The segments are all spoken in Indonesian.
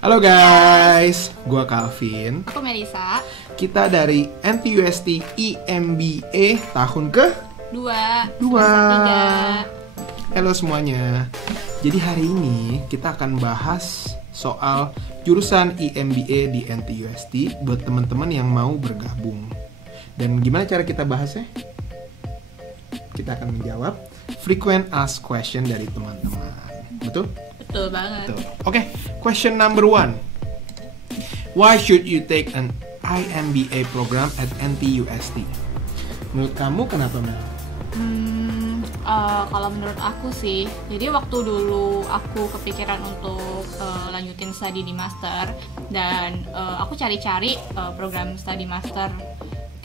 Halo guys, gua Calvin. Aku Melisa. Kita dari NTUST EMBA tahun ke 2. Halo semuanya. Jadi hari ini kita akan bahas soal jurusan EMBA di NTUST buat teman-teman yang mau bergabung. Dan gimana cara kita bahasnya? Kita akan menjawab frequent asked question dari teman-teman. Betul? Betul banget. Oke, question number 1. Why should you take an IMBA program at NTUST? Menurut kamu kenapa, Mel? Kalau menurut aku sih, jadi waktu dulu aku kepikiran untuk lanjutin studi di master, dan aku cari-cari program studi master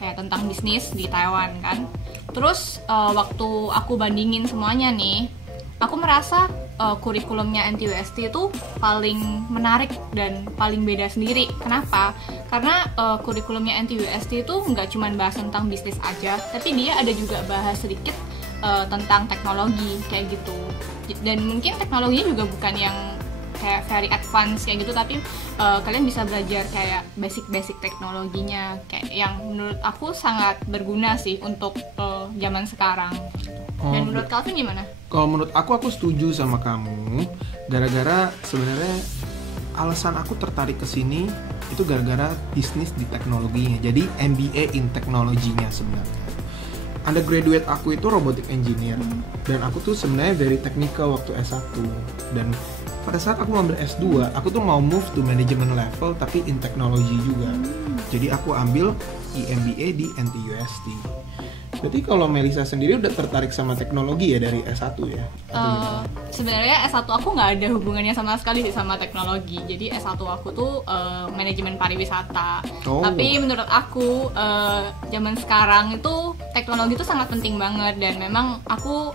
kayak tentang bisnis di Taiwan kan. Terus waktu aku bandingin semuanya nih, aku merasa kurikulumnya NTUST itu paling menarik dan paling beda sendiri. Kenapa? Karena kurikulumnya NTUST itu nggak cuma bahas tentang bisnis aja, tapi dia ada juga bahas sedikit tentang teknologi kayak gitu. Dan mungkin teknologinya juga bukan yang kayak very advance kayak gitu, tapi kalian bisa belajar kayak basic teknologinya, kayak yang menurut aku sangat berguna sih untuk zaman sekarang. Dan menurut Calvin gimana? Kalau menurut aku setuju sama kamu. Gara-gara sebenarnya alasan aku tertarik ke sini itu gara-gara bisnis di teknologinya. Jadi MBA in teknologinya sebenarnya. Undergraduate aku itu robotic engineer, dan aku tuh sebenarnya very technical waktu S1. Dan pada saat aku ngambil S2, aku tuh mau move to management level tapi in technology juga. Jadi aku ambil EMBA di NTUST. Berarti kalau Melisa sendiri udah tertarik sama teknologi ya dari S1 ya? Sebenarnya S1 aku nggak ada hubungannya sama sekali sih sama teknologi. Jadi S1 aku tuh manajemen pariwisata. Tapi menurut aku zaman sekarang itu teknologi itu sangat penting banget, dan memang aku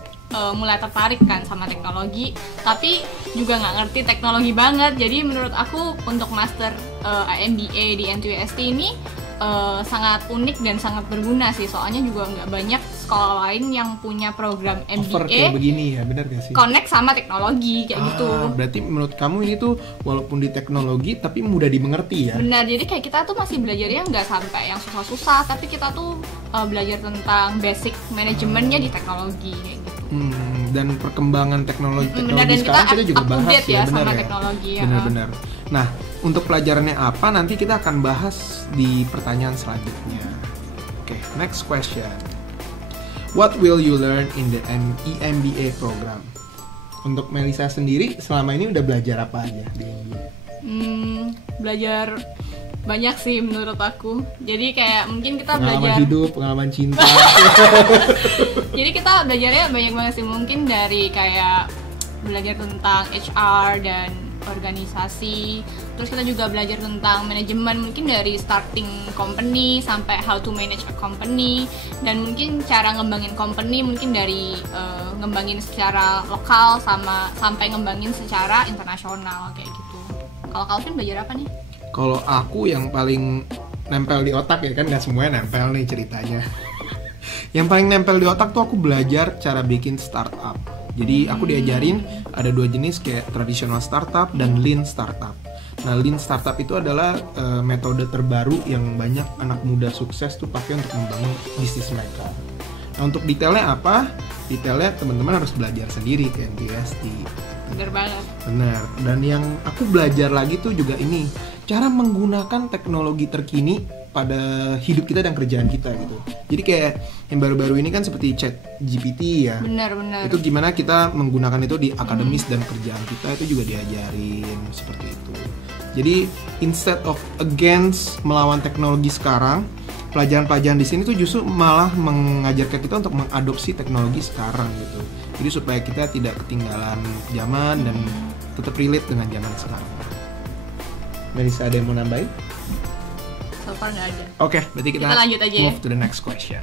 mulai tertarik kan sama teknologi, tapi juga nggak ngerti teknologi banget. Jadi menurut aku untuk master MBA di NTUST ini sangat unik dan sangat berguna sih, soalnya juga nggak banyak sekolah lain yang punya program MBA kayak begini ya, benar gak sih? Connect sama teknologi kayak gitu. Berarti menurut kamu ini tuh walaupun di teknologi tapi mudah dimengerti ya? Benar, jadi kayak kita tuh masih belajarnya nggak sampai yang susah-susah, tapi kita tuh belajar tentang basic manajemennya di teknologi kayak gitu. Dan perkembangan teknologi dan sekarang kita juga bahas ya, benar sama ya? Teknologi ya. Benar-benar. Nah, untuk pelajarannya apa nanti kita akan bahas di pertanyaan selanjutnya. Oke, next question. What will you learn in the EMBA program? Untuk Melisa sendiri selama ini udah belajar apa aja di EMBA? Belajar banyak sih menurut aku. Jadi kayak mungkin kita pengalaman hidup, pengalaman cinta. Jadi kita belajarnya banyak banget sih, mungkin dari kayak belajar tentang HR dan organisasi. Terus kita juga belajar tentang manajemen, mungkin dari starting company sampai how to manage a company, dan mungkin cara ngembangin company mungkin dari ngembangin secara lokal sampai ngembangin secara internasional kayak gitu. Kalau Calvin belajar apa nih? Kalau aku yang paling nempel di otak ya kan, nggak semuanya nempel nih ceritanya. Yang paling nempel di otak tuh aku belajar cara bikin startup. Jadi aku diajarin ada 2 jenis, kayak traditional startup dan lean startup. Nah, lean startup itu adalah metode terbaru yang banyak anak muda sukses tuh pakai untuk membangun bisnis mereka. Nah, untuk detailnya apa? Detailnya teman-teman harus belajar sendiri ke NTUST. Bener banget. Benar. Dan yang aku belajar lagi tuh juga ini, cara menggunakan teknologi terkini pada hidup kita dan kerjaan kita gitu. Jadi kayak yang baru-baru ini kan seperti ChatGPT ya. Benar. Itu gimana kita menggunakan itu di akademis dan kerjaan kita, itu juga diajarin seperti itu. Jadi instead of against melawan teknologi sekarang, pelajaran-pelajaran di sini tuh justru malah mengajarkan kita untuk mengadopsi teknologi sekarang gitu. Jadi supaya kita tidak ketinggalan zaman dan tetap relate dengan zaman sekarang. Melisa, ada yang mau nambahin? So far nggak ada. Oke, berarti kita lanjut aja move to the next question.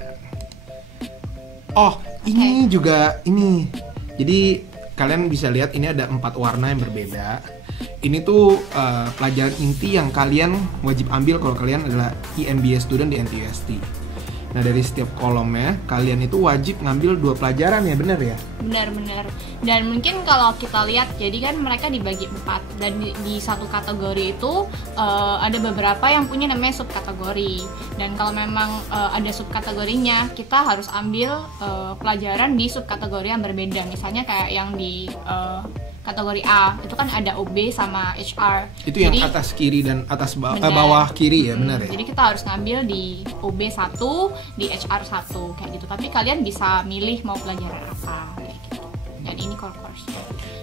Ini juga ini. Jadi kalian bisa lihat ini ada 4 warna yang berbeda. Ini tuh pelajaran inti yang kalian wajib ambil kalau kalian adalah EMBA student di NTUST. Nah dari setiap kolomnya kalian itu wajib ngambil 2 pelajaran ya, bener ya? Benar-benar. Dan mungkin kalau kita lihat, jadi kan mereka dibagi 4 dan di satu kategori itu ada beberapa yang punya namanya subkategori. Dan kalau memang ada subkategorinya, kita harus ambil pelajaran di subkategori yang berbeda. Misalnya kayak yang di kategori A itu kan ada OB sama HR. Itu yang jadi, atas kiri dan atas bawah kiri ya, benar ya? Jadi kita harus ngambil di OB 1, di HR 1 kayak gitu. Tapi kalian bisa milih mau pelajaran apa kayak gitu. Dan ini core course.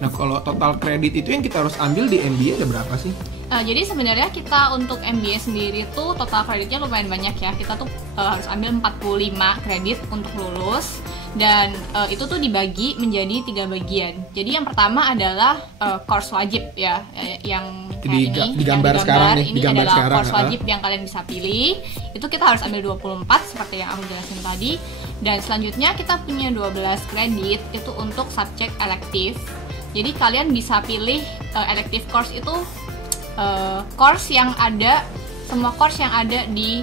Nah, kalau total kredit itu yang kita harus ambil di MBA ada berapa sih? Jadi sebenarnya kita untuk MBA sendiri tuh total kreditnya lumayan banyak ya. Kita tuh harus ambil 45 kredit untuk lulus. Dan itu tuh dibagi menjadi 3 bagian. Jadi yang pertama adalah course wajib ya, yang digambar sekarang nih. Ini adalah course wajib yang kalian bisa pilih. Itu kita harus ambil 24 seperti yang aku jelasin tadi. Dan selanjutnya kita punya 12 kredit itu untuk subjek elektif. Jadi kalian bisa pilih elective course itu course yang ada, semua course yang ada di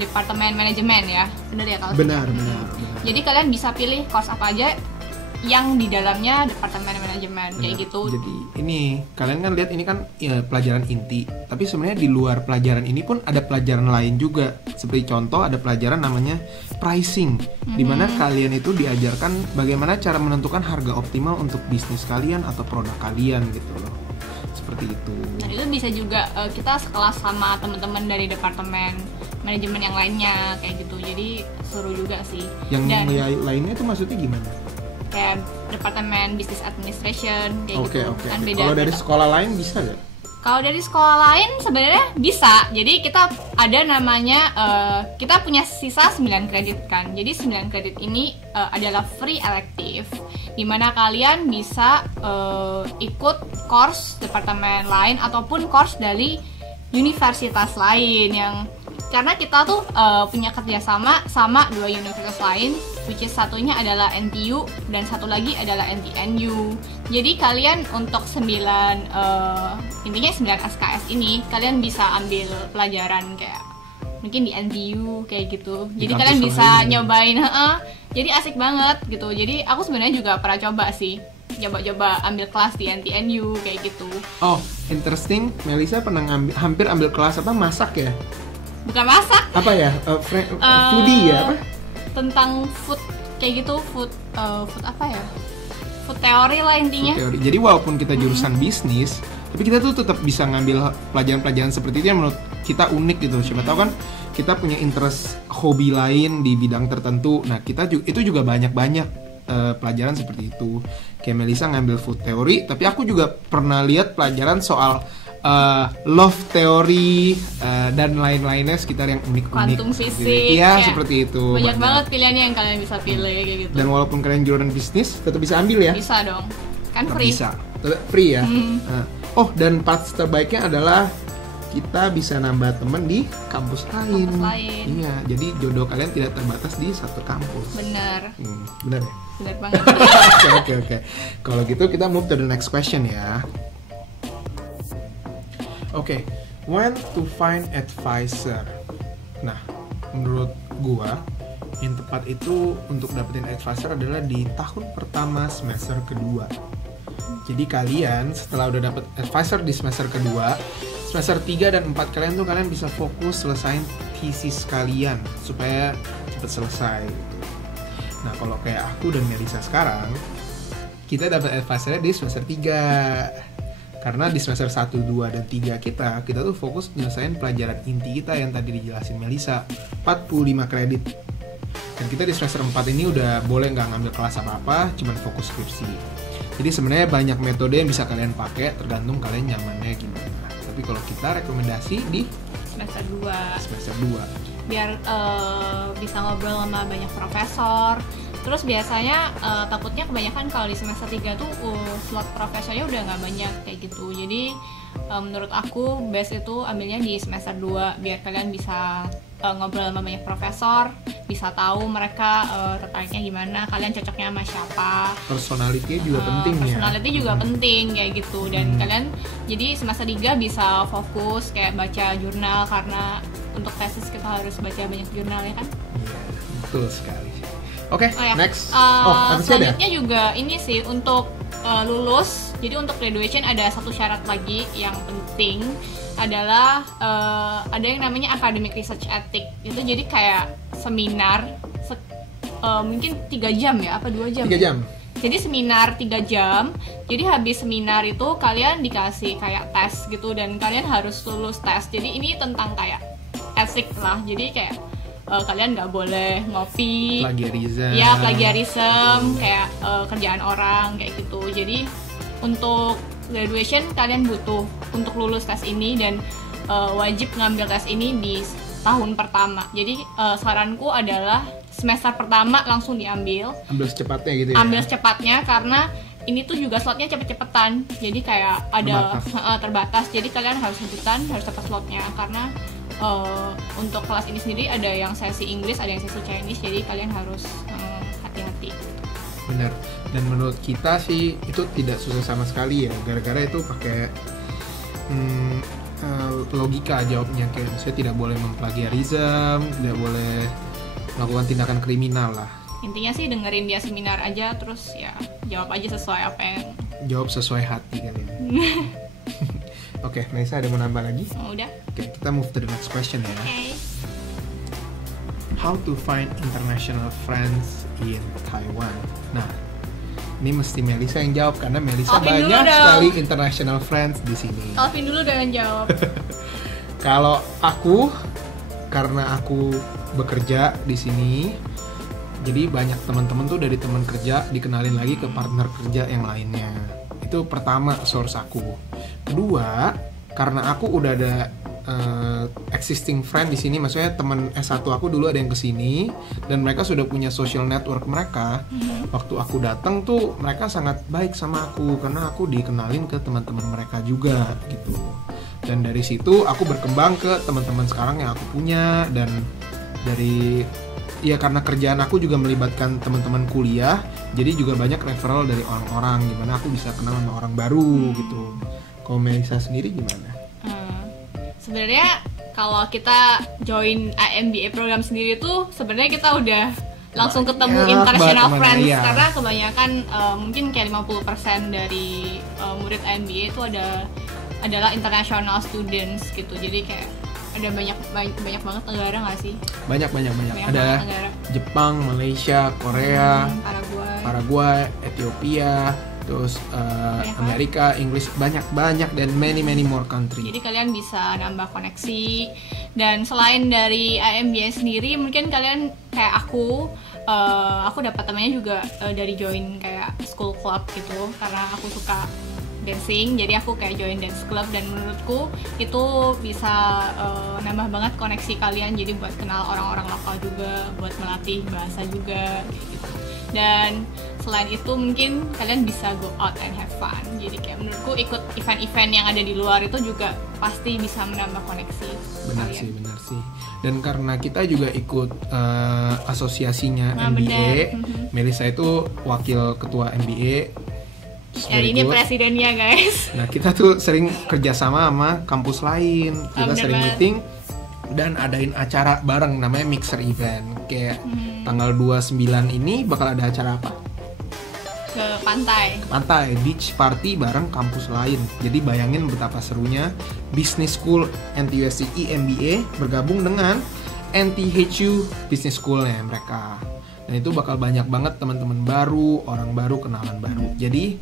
departemen manajemen ya, benar ya kalau? Benar. Jadi kalian bisa pilih course apa aja yang di dalamnya departemen manajemen kayak gitu. Jadi ini kalian kan lihat ini kan ya, pelajaran inti, tapi sebenarnya di luar pelajaran ini pun ada pelajaran lain juga. Seperti contoh ada pelajaran namanya pricing, di mana kalian itu diajarkan bagaimana cara menentukan harga optimal untuk bisnis kalian atau produk kalian gitu loh. Seperti itu. Nah itu bisa juga kita sekelas sama teman-teman dari departemen manajemen yang lainnya kayak gitu. Jadi seru juga sih. Yang lainnya itu maksudnya gimana? Kayak departemen business administration kayak gitu. Kan beda. Kalau dari sekolah lain bisa nggak? Kalau dari sekolah lain sebenarnya bisa. Jadi kita ada namanya kita punya sisa 9 kredit kan. Jadi 9 kredit ini adalah free elective, di mana kalian bisa ikut course departemen lain ataupun course dari universitas lain yang karena kita tuh punya kerjasama sama 2 universitas lain, which is satunya adalah NTU dan satu lagi adalah NTNU. Jadi kalian untuk 9 intinya 9 SKS ini kalian bisa ambil pelajaran kayak mungkin di NTU kayak gitu. Jadi kalian bisa nyobain, jadi asik banget gitu. Jadi aku sebenarnya juga pernah coba sih, coba ambil kelas di NTNU kayak gitu. Oh, interesting. Melisa pernah hampir ambil kelas apa, masak ya? Bukan masak. Apa ya? Foodie ya apa? Tentang food kayak gitu, food apa ya? Food teori lah intinya. Food teori. Jadi walaupun kita jurusan bisnis, tapi kita tuh tetap bisa ngambil pelajaran-pelajaran seperti itu yang menurut kita unik gitu. Siapa tahu kan kita punya interest hobi lain di bidang tertentu. Nah, kita itu juga banyak pelajaran seperti itu. Kayak Melisa ngambil food theory, tapi aku juga pernah lihat pelajaran soal love theory dan lain-lainnya sekitar yang unik-unik. Quantum physics. Iya, seperti itu. Banyak banget pilihannya yang kalian bisa pilih kayak gitu. Dan walaupun kalian jurusan bisnis, tetap bisa ambil ya? Bisa dong. Kan free. Bisa. Free ya. Oh, dan parts terbaiknya adalah kita bisa nambah teman di kampus lain. Iya, jadi jodoh kalian tidak terbatas di satu kampus. Bener. Bener ya? Bener banget. Oke. Kalau gitu kita move to the next question ya. Oke, when to find advisor. Nah, menurut gua yang tepat itu untuk dapetin advisor adalah di tahun pertama semester kedua. Jadi kalian setelah udah dapet advisor di semester kedua, semester 3 dan 4 kalian tuh kalian bisa fokus selesain thesis kalian supaya cepet selesai. Nah, kalau kayak aku dan Melisa sekarang, kita dapat advisornya di semester 3. Karena di semester 1, 2, dan 3 kita tuh fokus nyelesain pelajaran inti kita yang tadi dijelasin Melisa, 45 kredit. Dan kita di semester 4 ini udah boleh nggak ngambil kelas apa-apa, cuman fokus skripsi. Jadi sebenarnya banyak metode yang bisa kalian pakai, tergantung kalian nyamannya gimana. Tapi kalau kita rekomendasi di semester 2. Semester 2. Biar bisa ngobrol sama banyak profesor. Terus biasanya takutnya kebanyakan kalau di semester 3 tuh slot profesornya udah nggak banyak kayak gitu. Jadi menurut aku best itu ambilnya di semester 2 biar kalian bisa ngobrol sama banyak profesor, bisa tahu mereka tertariknya gimana, kalian cocoknya sama siapa. Personality juga penting ya. Personality juga penting kayak gitu. Dan kalian jadi semester 3 bisa fokus kayak baca jurnal karena untuk tesis kita harus baca banyak jurnal ya kan. Iya, betul sekali. Oke, Oh ya, next. Apa sih ada? selanjutnya juga ini sih untuk lulus. Jadi untuk graduation ada satu syarat lagi yang penting adalah ada yang namanya academic research ethic. Itu jadi kayak seminar mungkin 3 jam ya, apa 2 jam? 3 jam. Jadi seminar 3 jam. Jadi habis seminar itu kalian dikasih kayak tes gitu dan kalian harus lulus tes. Jadi ini tentang kayak etik lah. Jadi kayak kalian nggak boleh ngopi, plagiarism, kayak kerjaan orang kayak gitu. Jadi untuk graduation kalian butuh untuk lulus tes ini dan wajib ngambil tes ini di tahun pertama. Jadi saranku adalah semester pertama langsung diambil. Ambil secepatnya gitu ya. Ambil secepatnya karena ini tuh juga slotnya cepet-cepetan. Jadi kayak ada terbatas. Jadi kalian harus sebutan, harus dapat slotnya karena untuk kelas ini sendiri ada yang sesi Inggris, ada yang sesi Chinese, jadi kalian harus hati-hati. Benar. Dan menurut kita sih itu tidak susah sama sekali ya, gara-gara itu pakai logika jawabnya, kayak misalnya tidak boleh memplagiarism, tidak boleh melakukan tindakan kriminal lah. Intinya sih dengerin dia seminar aja, terus ya jawab aja sesuai apa yang jawab sesuai hati kalian. Oke, Nisa ada mau nambah lagi? Udah. Oke, kita move to the next question ya. Okay. How to find international friends in Taiwan? Nah, ini mesti Melisa yang jawab karena Melisa Alvin banyak dulu sekali international friends di sini. Alvin dulu dengan jawab. Kalau aku, karena aku bekerja di sini, jadi banyak teman-teman tuh dari teman kerja dikenalin lagi ke partner kerja yang lainnya. Itu pertama source aku. Kedua, karena aku udah ada existing friend di sini, maksudnya teman S1 aku dulu ada yang kesini dan mereka sudah punya social network mereka. Waktu aku datang tuh mereka sangat baik sama aku karena aku dikenalin ke teman-teman mereka juga gitu. Dan dari situ aku berkembang ke teman-teman sekarang yang aku punya, dan dari ya karena kerjaan aku juga melibatkan teman-teman kuliah, jadi juga banyak referral dari orang-orang gimana aku bisa kenal sama orang baru gitu. Kalau Melisa sendiri gimana? Sebenarnya kalau kita join MBA program sendiri tuh sebenarnya kita udah langsung ketemu international friends, karena kebanyakan mungkin kayak 50% dari murid MBA itu adalah international students gitu. Jadi kayak ada banyak banget negara nggak sih? Banyak. Ada negara. Jepang, Malaysia, Korea, Paraguay, Ethiopia, terus Amerika, Inggris, banyak dan many more country. Jadi kalian bisa nambah koneksi. Dan selain dari IMBA sendiri, mungkin kalian kayak aku dapat temannya juga dari join kayak school club gitu, karena aku suka dancing, jadi aku kayak join dance club, dan menurutku itu bisa nambah banget koneksi kalian, jadi buat kenal orang-orang lokal juga, buat melatih bahasa juga gitu. Dan selain itu mungkin kalian bisa go out and have fun, jadi kayak menurutku ikut event-event yang ada di luar itu juga pasti bisa menambah koneksi. Benar sih. Dan karena kita juga ikut asosiasinya MBA, Melisa itu wakil ketua MBA. Hari ini presidennya guys. Nah kita tuh sering kerjasama sama kampus lain, kita sering meeting dan adain acara bareng namanya mixer event. Kayak tanggal 29 ini bakal ada acara apa? Ke pantai, beach party bareng kampus lain. Jadi bayangin betapa serunya Business School NTUSCI MBA bergabung dengan NTHU Business School-nya mereka. Dan itu bakal banyak banget teman-teman baru, orang baru, kenalan baru. Jadi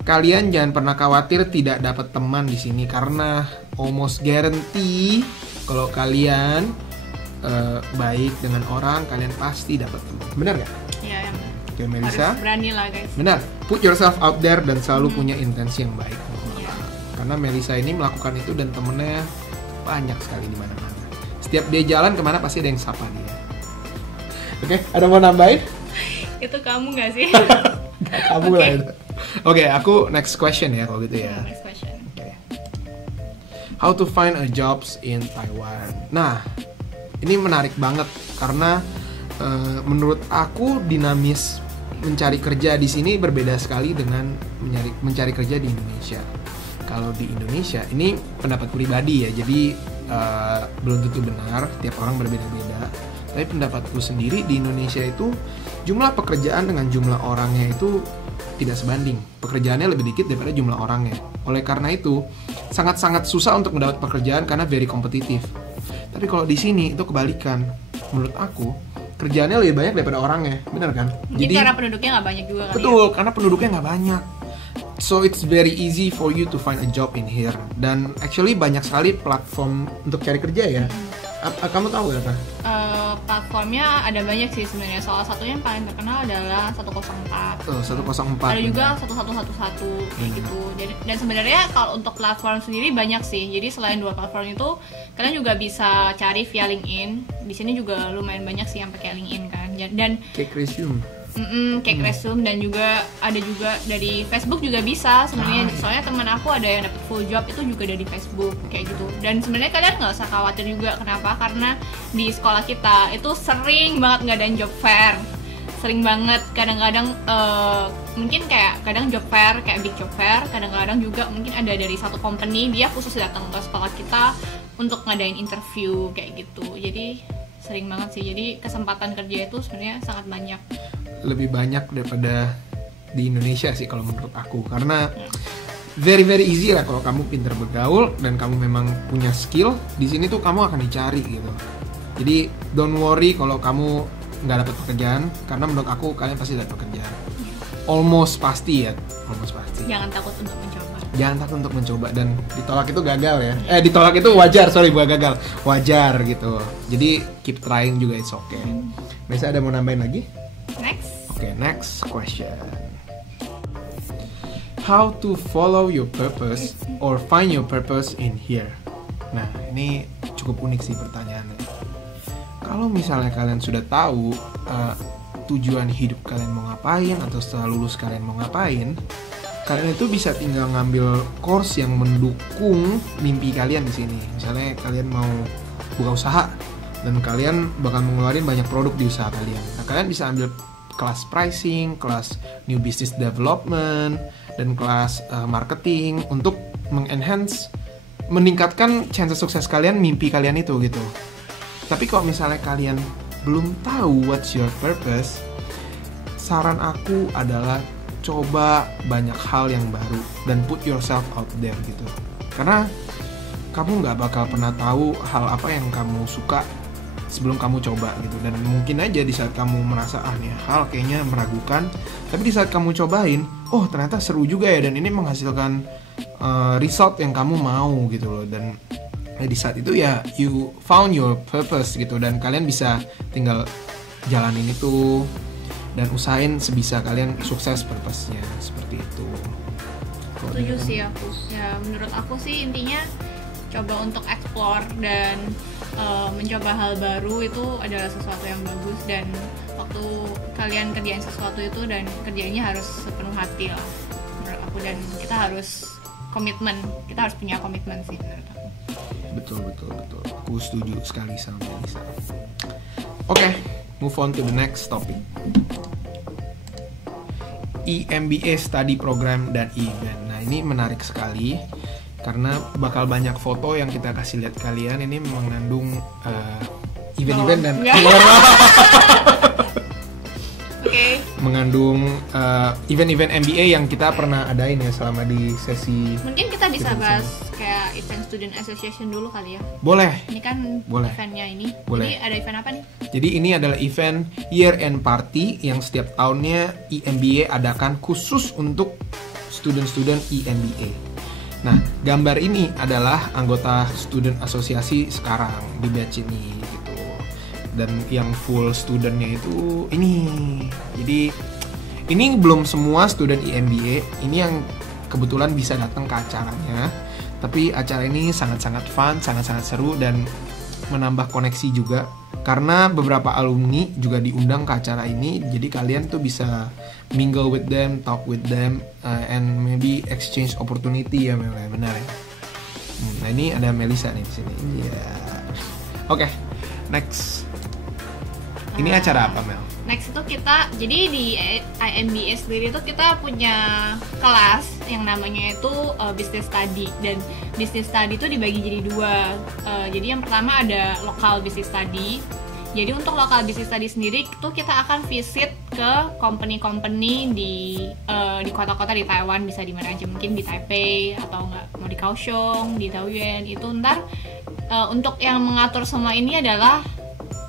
kalian jangan pernah khawatir tidak dapat teman di sini, karena almost guarantee kalau kalian baik dengan orang, kalian pasti dapat teman. Benar nggak? Iya. Oke, Melisa. Harus berani lah guys. Benar. Put yourself out there dan selalu punya intensi yang baik. Karena Melisa ini melakukan itu dan temennya banyak sekali di mana-mana. Setiap dia jalan kemana pasti ada yang sapa dia. Oke, ada mau nambahin? Itu kamu nggak sih? Kamu lah itu. Oke, aku next question ya kalau gitu ya. Next question. Okay. How to find a jobs in Taiwan? Nah, ini menarik banget karena menurut aku dinamis mencari kerja di sini berbeda sekali dengan mencari kerja di Indonesia. Kalau di Indonesia, ini pendapat pribadi ya, jadi belum tentu benar, tiap orang berbeda-beda. Tapi pendapatku sendiri di Indonesia itu jumlah pekerjaan dengan jumlah orangnya itu tidak sebanding. Pekerjaannya lebih dikit daripada jumlah orangnya. Oleh karena itu, sangat-sangat susah untuk mendapat pekerjaan karena very kompetitif. Tapi kalau di sini itu kebalikan. Menurut aku, kerjaannya lebih banyak daripada orangnya, benar kan? Jadi karena penduduknya nggak banyak juga kan? Betul, karena penduduknya nggak banyak. So it's very easy for you to find a job in here. Dan actually banyak sekali platform untuk cari kerja ya. Kamu tahu gak apa? Platformnya ada banyak sih sebenarnya. Salah satunya yang paling terkenal adalah 104. 104. Ada juga 1111 kayak gitu. Dan sebenarnya kalau untuk platform sendiri banyak sih. Jadi selain dua platform itu, kalian juga bisa cari via LinkedIn. Di sini juga lumayan banyak sih yang pakai LinkedIn kan. Dan Cake resume. Cake resume, dan juga ada juga dari Facebook juga bisa sebenarnya. Soalnya teman aku ada yang dapet full job itu juga dari Facebook kayak gitu. Dan sebenarnya kalian nggak usah khawatir juga. Kenapa? Karena di sekolah kita itu sering banget ngadain job fair, sering banget. Kadang-kadang mungkin kayak kadang job fair kayak big job fair, kadang-kadang juga mungkin ada dari satu company dia khusus datang ke sekolah kita untuk ngadain interview kayak gitu. Jadi sering banget sih. Jadi kesempatan kerja itu sebenarnya sangat banyak. Lebih banyak daripada di Indonesia sih kalau menurut aku, karena very easy lah kalau kamu pintar bergaul dan kamu memang punya skill. Di sini tuh kamu akan dicari gitu. Jadi don't worry kalau kamu nggak dapat pekerjaan, karena menurut aku kalian pasti dapat pekerjaan. Almost pasti ya, almost pasti. Jangan takut untuk mencoba. Jangan takut untuk mencoba, dan ditolak itu gagal ya. Ditolak itu wajar, sorry bukan gagal, wajar gitu. Jadi keep trying juga, it's okay. Biasa ada mau nambahin lagi? Next. Okay, next question. How to follow your purpose or find your purpose in here? Nah, ini cukup unik sih pertanyaannya. Kalau misalnya kalian sudah tahu tujuan hidup kalian mau ngapain, atau setelah lulus kalian mau ngapain, kalian itu bisa tinggal ngambil course yang mendukung mimpi kalian di sini. Misalnya kalian mau buka usaha dan kalian bakal mengeluarkan banyak produk di usaha kalian. Nah, kalian bisa ambil kelas pricing, kelas new business development, dan kelas marketing untuk meningkatkan chance sukses kalian, mimpi kalian itu gitu. Tapi kalau misalnya kalian belum tahu what's your purpose, saran aku adalah coba banyak hal yang baru dan put yourself out there gitu. Karena kamu nggak bakal pernah tahu hal apa yang kamu suka sebelum kamu coba gitu. Dan mungkin aja di saat kamu merasa nih hal kayaknya meragukan, tapi di saat kamu cobain, oh ternyata seru juga ya, dan ini menghasilkan result yang kamu mau gitu loh. Dan di saat itu ya you found your purpose gitu, dan kalian bisa tinggal jalanin itu dan usahain sebisa kalian sukses purpose-nya, seperti itu. Setuju sih aku. Ya menurut aku sih intinya coba untuk explore dan mencoba hal baru itu adalah sesuatu yang bagus. Dan waktu kalian kerjain sesuatu itu, dan kerjanya harus sepenuh hati lah menurut aku. Dan kita harus komitmen, kita harus punya komitmen sih menurut aku. Betul. Aku setuju sekali sama Melisa. Oke, move on to the next topic. EMBA study program dan event. Nah, ini menarik sekali karena bakal banyak foto yang kita kasih lihat kalian. Ini mengandung event-event dan mengandung event-event MBA yang kita pernah adain ya selama di sesi. Mungkin kita bisa bahas kayak event student association dulu kali ya. Boleh. Ini kan boleh. Eventnya ini. Boleh. Jadi ada event apa nih? Jadi ini adalah event year end party yang setiap tahunnya EMBA adakan khusus untuk student-student EMBA. Nah, gambar ini adalah anggota student asosiasi sekarang di batch ini gitu. Dan yang full studentnya itu ini. Jadi ini belum semua student EMBA. Ini yang kebetulan bisa datang ke acaranya. Tapi acara ini sangat-sangat fun, sangat-sangat seru, dan menambah koneksi juga. Karena beberapa alumni juga diundang ke acara ini. Jadi kalian tuh bisa mingle with them, talk with them, and maybe exchange opportunity ya, benar ya. Nah ini ada Melisa nih di sini. Iya. Oke, next. Ini acara apa, Mel? Next itu kita, jadi di IMBA sendiri itu kita punya kelas yang namanya itu business study, dan business study itu dibagi jadi dua. Jadi yang pertama ada local business study. Jadi untuk local business study sendiri itu kita akan visit ke company-company di kota-kota di Taiwan, bisa di mana aja, mungkin di Taipei atau enggak mau di Kaohsiung, di Taoyuan. Itu ntar untuk yang mengatur semua ini adalah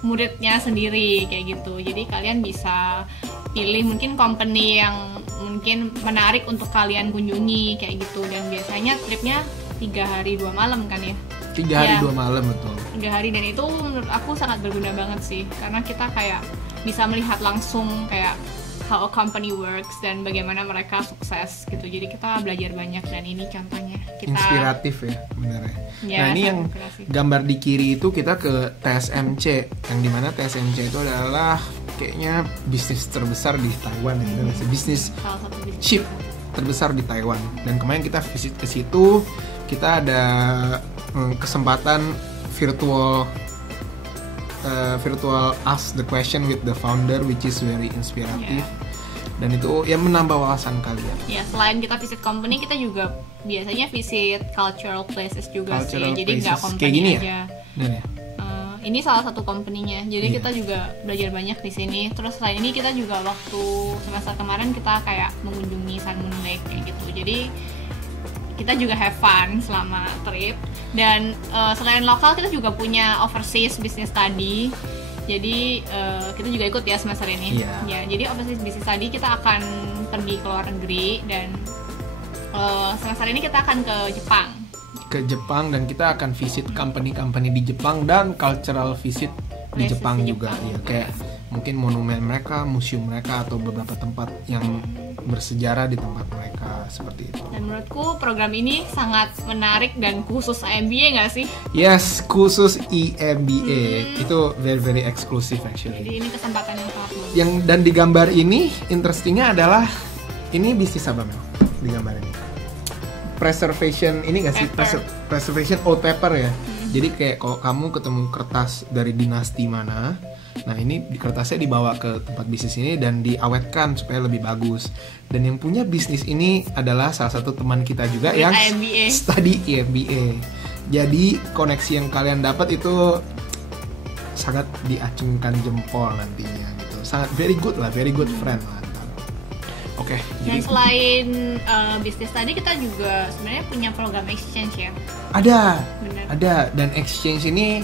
muridnya sendiri kayak gitu. Jadi kalian bisa pilih mungkin company yang mungkin menarik untuk kalian kunjungi kayak gitu. Dan biasanya tripnya 3 hari 2 malam kan ya. 3 hari 2 malam, betul. 3 hari, dan itu menurut aku sangat berguna banget sih, karena kita kayak bisa melihat langsung kayak how a company works dan bagaimana mereka sukses gitu. Jadi kita belajar banyak, dan ini contohnya kita inspiratif ya benar ya. Ya, Nah ini yang inspiratif. gambar di kiri itu kita ke TSMC, yang dimana TSMC itu adalah kayaknya bisnis terbesar di Taiwan ya, bisnis salah satu bisnis. chip terbesar di Taiwan. Dan kemarin kita visit ke situ, kita ada kesempatan virtual ask the question with the founder, which is very inspiratif. Dan itu yang menambah wawasan kalian. Ya, selain kita visit company, kita juga biasanya visit cultural places juga Cultural sih. Jadi nggak places. company Kayak gini ya? aja. Dan ya, Ini salah satu company-nya. Jadi Iya. kita juga belajar banyak di sini. Terus selain ini kita juga waktu semester kemarin kita kayak mengunjungi Sun Moon Lake kayak gitu. Jadi kita juga have fun selama trip. Dan selain lokal, kita juga punya overseas business study. Jadi kita juga ikut ya semester ini. Iya. Ya, jadi overseas business study kita akan pergi ke luar negeri, dan semester ini kita akan ke Jepang. ke Jepang, dan kita akan visit company-company di Jepang dan cultural visit di Places Jepang di juga Jepang. ya, kayak mungkin monumen mereka, museum mereka, atau beberapa tempat yang bersejarah di tempat mereka seperti itu. Dan menurutku program ini sangat menarik dan khusus IMBA nggak sih? Yes, khusus EMBA itu very exclusive actually. Jadi ini kesempatan yang sangat bagus. Yang dan di gambar ini interestingnya adalah ini bisnis apa Mel? Di gambar ini preservation ini nggak sih? Paper. Preservation old paper ya. Jadi kayak kalau kamu ketemu kertas dari dinasti mana, nah ini di kertasnya dibawa ke tempat bisnis ini dan diawetkan supaya lebih bagus. Dan yang punya bisnis ini adalah salah satu teman kita juga With yang IMBA. study IMBA. Jadi koneksi yang kalian dapat itu sangat diacungkan jempol nantinya gitu. Sangat very good friend lah. Oke, Dan jadi selain bisnis tadi, kita juga sebenarnya punya program exchange ya. ada Benar. dan exchange ini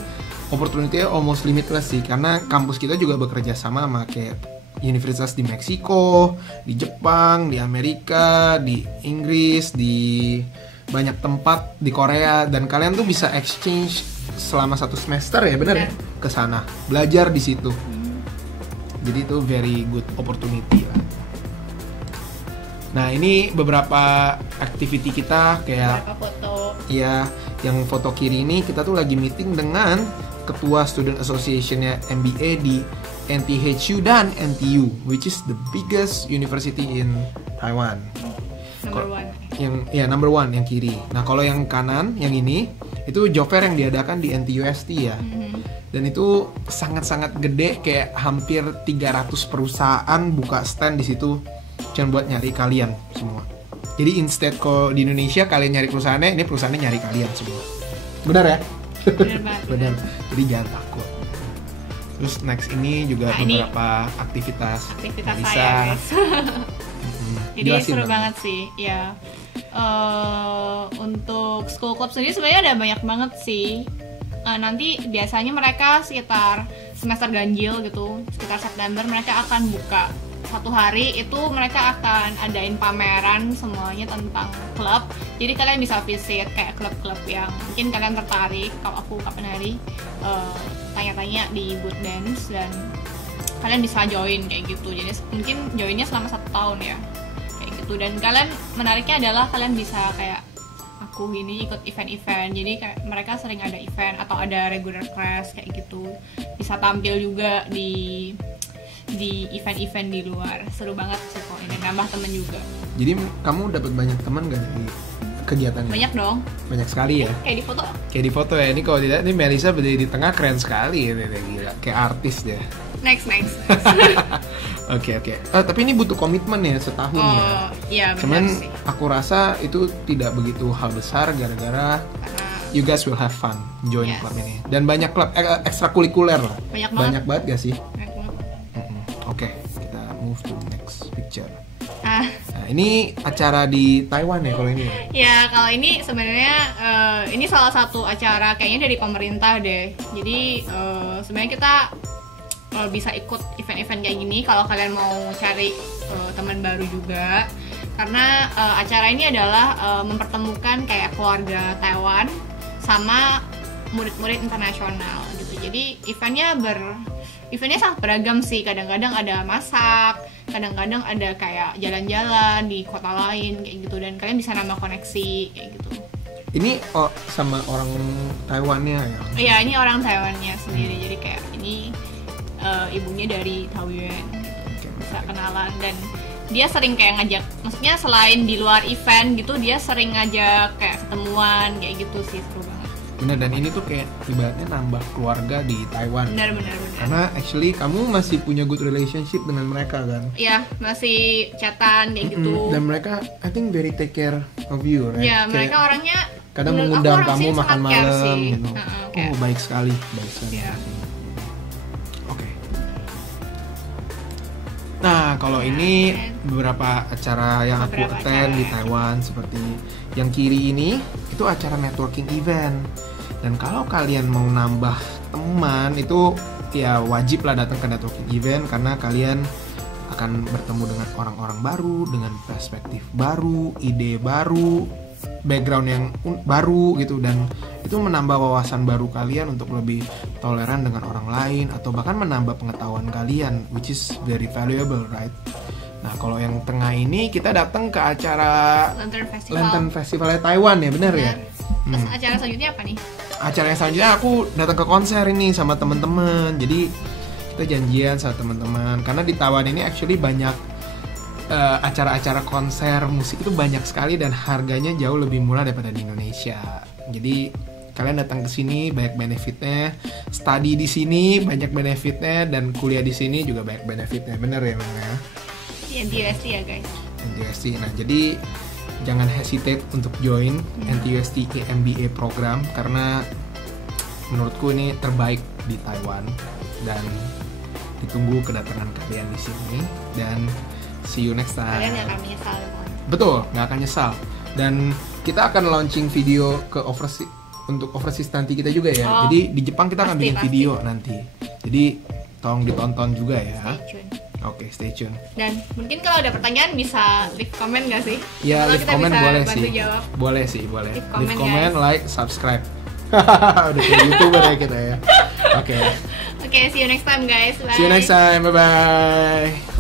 opportunity-nya almost limitless sih, karena kampus kita juga bekerja sama kayak universitas di Meksiko, di Jepang, di Amerika, di Inggris, di banyak tempat di Korea, dan kalian tuh bisa exchange selama 1 semester ya, benar ya, ke sana belajar di situ. Jadi itu very good opportunity lah. Nah ini beberapa activity kita kayak Beberapa foto. ya, yang foto kiri ini kita tuh lagi meeting dengan ketua student association-nya MBA di NTHU dan NTU, which is the biggest university in Taiwan. Number one. Yang ya number one yang kiri. Nah kalau yang kanan yang ini itu job fair yang diadakan di NTUST ya. Dan itu sangat-sangat gede, kayak hampir 300 perusahaan buka stand di situ cuma buat nyari kalian semua. Jadi instead kalau di Indonesia kalian nyari perusahaannya, ini perusahaannya nyari kalian semua. Benar ya? Benar banget. Benar. Jadi jangan takut. Terus next ini juga Nah, ini beberapa aktivitas Aktivitas bisa. saya guys. Jadi Jelasin seru dong. banget sih, ya. Untuk school club sendiri sebenarnya ada banyak banget sih. Nanti biasanya mereka sekitar semester ganjil gitu, sekitar September mereka akan buka 1 hari itu, mereka akan adain pameran semuanya tentang klub. Jadi kalian bisa visit kayak klub-klub yang mungkin kalian tertarik. Kalau aku kapan hari tanya-tanya di booth dance, dan kalian bisa join kayak gitu. Jadi mungkin joinnya selama 1 tahun ya kayak gitu. Dan kalian, menariknya adalah kalian bisa kayak aku gini ikut event-event. Jadi kayak mereka sering ada event atau ada regular class kayak gitu. Bisa tampil juga di event-event di luar. Seru banget sih kok ini, nambah temen juga. Jadi kamu dapat banyak teman gak dari kegiatan ini? Banyak dong, Banyak sekali ya. kayak di foto. Kayak di foto ya, ini kalau dilihat ini Melisa berdiri di tengah, keren sekali ya, gila. Kayak artis deh. Next. Oke. Tapi ini butuh komitmen ya, setahun ya. Oh, iya benar Cuman sih. aku rasa itu tidak begitu hal besar gara-gara Karena you guys will have fun join Yes. klub ini. Dan banyak klub ekstrakurikuler lah. Banyak banget. banget gak sih? banyak banget. Oke, kita move to next picture. Ah, Nah, ini acara di Taiwan ya kalau ini. ya kalau ini sebenarnya ini salah satu acara kayaknya dari pemerintah deh. Jadi sebenarnya kita bisa ikut event-event kayak gini kalau kalian mau cari teman baru juga. Karena acara ini adalah mempertemukan kayak keluarga Taiwan sama murid-murid internasional gitu. Jadi eventnya sangat beragam sih. Kadang-kadang ada masak, kadang-kadang ada kayak jalan-jalan di kota lain kayak gitu, dan kalian bisa nambah koneksi kayak gitu. Ini sama orang Taiwannya ya. Iya, ini orang Taiwannya sendiri. Jadi kayak ini ibunya dari Taoyuan gitu. Bisa kenalan, dan dia sering kayak ngajak, maksudnya selain di luar event gitu, dia sering ngajak kayak ketemuan kayak gitu sih, seru banget. Bener, dan ini tuh kayak ibaratnya nambah keluarga di Taiwan. Benar. Karena actually kamu masih punya good relationship dengan mereka kan. Iya, masih chatan kayak gitu. Dan mereka I think very take care of you, right? Ya, Kayak mereka orangnya kadang menurut aku mengundang orang kamu sini makan sangat care malam sih. gitu. Kayak, Oh, baik sekali. Iya. Oke. Nah, kalau ini beberapa acara yang aku Beberapa attend acara. di Taiwan, seperti yang kiri ini itu acara networking event. Dan kalau kalian mau nambah teman itu ya wajib lah datang ke networking event, karena kalian akan bertemu dengan orang-orang baru, dengan perspektif baru, ide baru, background yang baru gitu, dan itu menambah wawasan baru kalian untuk lebih toleran dengan orang lain, atau bahkan menambah pengetahuan kalian, which is very valuable, right? Nah, kalau yang tengah ini kita datang ke acara Lantern Festival Taiwan ya, benar ya? Terus acara selanjutnya apa nih? Acara yang selanjutnya aku datang ke konser ini sama teman-teman. Jadi kita janjian sama teman-teman, karena di Taiwan ini actually banyak acara-acara konser musik itu banyak sekali, dan harganya jauh lebih murah daripada di Indonesia. Jadi kalian datang ke sini banyak benefitnya, study di sini banyak benefitnya, dan kuliah di sini juga banyak benefitnya. Bener ya, Bang ya? NTUST ya guys. NTUST. Nah, jadi jangan hesitate untuk join NTUST MBA program, karena menurutku ini terbaik di Taiwan, dan ditunggu kedatangan kalian di sini, dan see you next time. Kalian gak akan menyesal. Betul, nggak akan nyesal. Dan kita akan launching video ke untuk overseas nanti kita juga ya. Oh, jadi di Jepang kita akan pasti, bikin pasti. video nanti. Jadi tolong ditonton juga ya. Stay tune. Oke, stay tune. Dan mungkin kalau ada pertanyaan bisa leave comment gak sih? Ya, Kalau leave kita comment bisa boleh bantu sih. jawab. Boleh sih, boleh. Leave Leave comment, comment, guys. like, subscribe. Udah kayak YouTuber ya kita ya. Oke. Oke, see you next time guys. Bye. See you next time. Bye bye.